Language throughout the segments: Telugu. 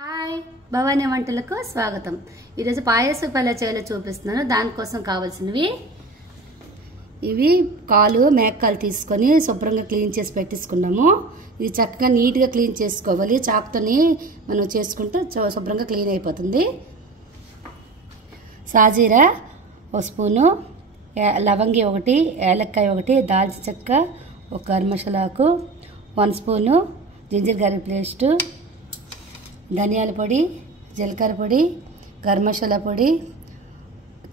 హాయ్ భవానీ వంటలకు స్వాగతం। ఈరోజు పాయసం ఎలా చేయాలో చూపిస్తున్నాను। దానికోసం కావాల్సినవి ఇవి కాలు మేకలు తీసుకొని శుభ్రంగా క్లీన్ చేసి పెట్టేసుకున్నాము। ఇది చక్కగా నీట్ గా క్లీన్ చేసుకోవాలి। చాకుతోని మనం చేసుకుంటే శుభ్రంగా క్లీన్ అయిపోతుంది। సాజీరా ఒక స్పూను, లవంగి ఒకటి, ఏలక్కాయ ఒకటి, దాల్చిన చెక్క, ఒక గరం మసాలాకు, 1 స్పూను జింజర్ గార్లిక్ పేస్ట్, ధనియాల పొడి, జీలకర్ర పొడి, గరం మసాలా పొడి,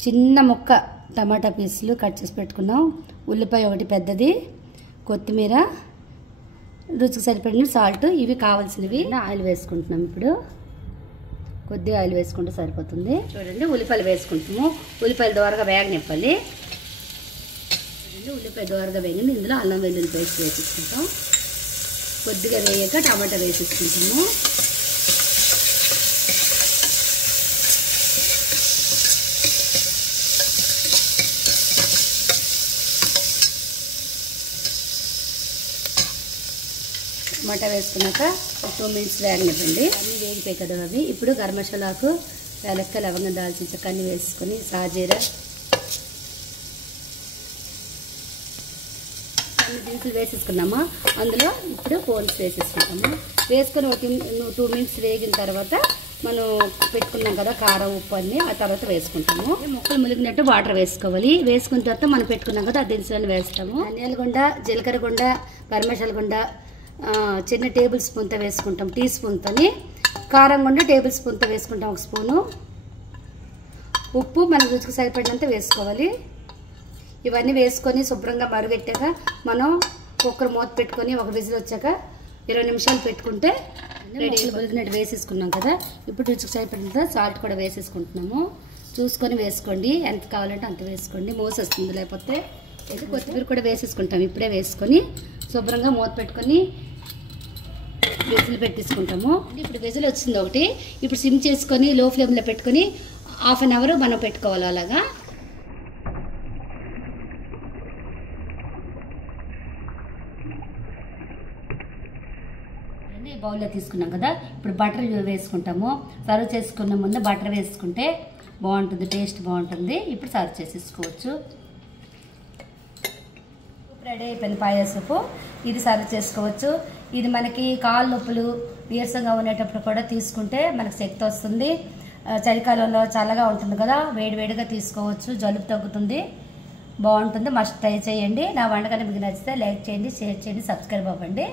చిన్న ముక్క టమాటా పీసులు కట్ చేసి పెట్టుకున్నాం, ఉల్లిపాయ ఒకటి పెద్దది, కొత్తిమీర, రుచికి సరిపడిన సాల్ట్, ఇవి కావాల్సినవి। ఆయిల్ వేసుకుంటున్నాం। ఇప్పుడు కొద్దిగా ఆయిల్ వేసుకుంటే సరిపోతుంది। చూడండి, ఉల్లిపాయలు వేసుకుంటాము। ఉల్లిపాయలు దోరగా వేగనివ్వాలి। చూడండి, ఉల్లిపాయ దోరగా వేగింది। ఇందులో అల్లం వెల్లుల్లి పేస్ట్ వేసుకుంటాం। కొద్దిగా వేయక టమాటా వేసేసుకుంటాము। టమాటా వేసుకున్నాక 2 మినిట్స్ వేగనివ్వండి। అన్నీ వేగిపోయి కదా అవి। ఇప్పుడు గరం మసాలాకు, ఏలక్కాయ, లవంగం, దాల్చిన చెక్క అన్నీ వేసుకొని, సాజీరా అన్ని దినుసులు వేసేసుకున్నామా। అందులో ఇప్పుడు కోన్స్ వేసేసుకుంటాము। వేసుకొని 2 మినిట్స్ వేగిన తర్వాత మనం పెట్టుకున్నాం కదా కారం, ఉప్పు అన్నీ, ఆ తర్వాత వేసుకుంటాము। ముక్కలు ములిగినట్టు వాటర్ వేసుకోవాలి। వేసుకున్న తర్వాత మనం పెట్టుకున్నాం కదా ఆ దినుసులను వేస్తాము। ధనియాల గుండ, జీలకర్ర గుండ, గరం మసాలా గుండ చిన్న టేబుల్ స్పూన్తో వేసుకుంటాం, టీ స్పూన్తోని। కారం గుండ టేబుల్ స్పూన్తో వేసుకుంటాం, 1 స్పూను। ఉప్పు మన రుచికి సరిపడినంత వేసుకోవాలి। ఇవన్నీ వేసుకొని శుభ్రంగా మరుగెట్టాక మనం కుక్కర్ మూత పెట్టుకొని 1 విజిల్ వచ్చాక 20 నిమిషాలు పెట్టుకుంటే రెడీ అయిపోయినట్టు వేసేసుకున్నాం కదా। ఇప్పుడు రుచికి సరిపడినంత సాల్ట్ కూడా వేసేసుకుంటున్నాము। చూసుకొని వేసుకోండి, ఎంత కావాలంటే అంత వేసుకోండి, మోసొస్తుంది లేకపోతే। అయితే కొత్తిమీర కూడా వేసేసుకుంటాం। ఇప్పుడే వేసుకొని శుభ్రంగా మూత పెట్టుకొని విజిల్ పెట్టేసుకుంటాము। ఇప్పుడు విజిల్ వచ్చింది ఒకటి। ఇప్పుడు సిమ్ చేసుకొని లో ఫ్లేమ్లో పెట్టుకొని 1/2 అవర్ మనం పెట్టుకోవాలి అలాగా। బౌల్లో తీసుకున్నాం కదా, ఇప్పుడు బటర్ వేసుకుంటాము। సర్వ్ చేసుకున్న ముందు బటర్ వేసుకుంటే బాగుంటుంది, టేస్ట్ బాగుంటుంది। ఇప్పుడు సర్వ్ చేసేసుకోవచ్చు। రెడీ అయిపోయిన పాయసపు ఇది సర్వ్ చేసుకోవచ్చు। ఇది మనకి కాళ్ళ నొప్పులు, నీరసంగా ఉండేటప్పుడు కూడా తీసుకుంటే మనకు శక్తి వస్తుంది। చలికాలంలో చల్లగా ఉంటుంది కదా, వేడివేడిగా తీసుకోవచ్చు, జలుబు తగ్గుతుంది, బాగుంటుంది। మస్ట్ ట్రై చేయండి। నా వంటకాన్ని మీకు నచ్చితే లైక్ చేయండి, షేర్ చేయండి, సబ్స్క్రైబ్ అవ్వండి।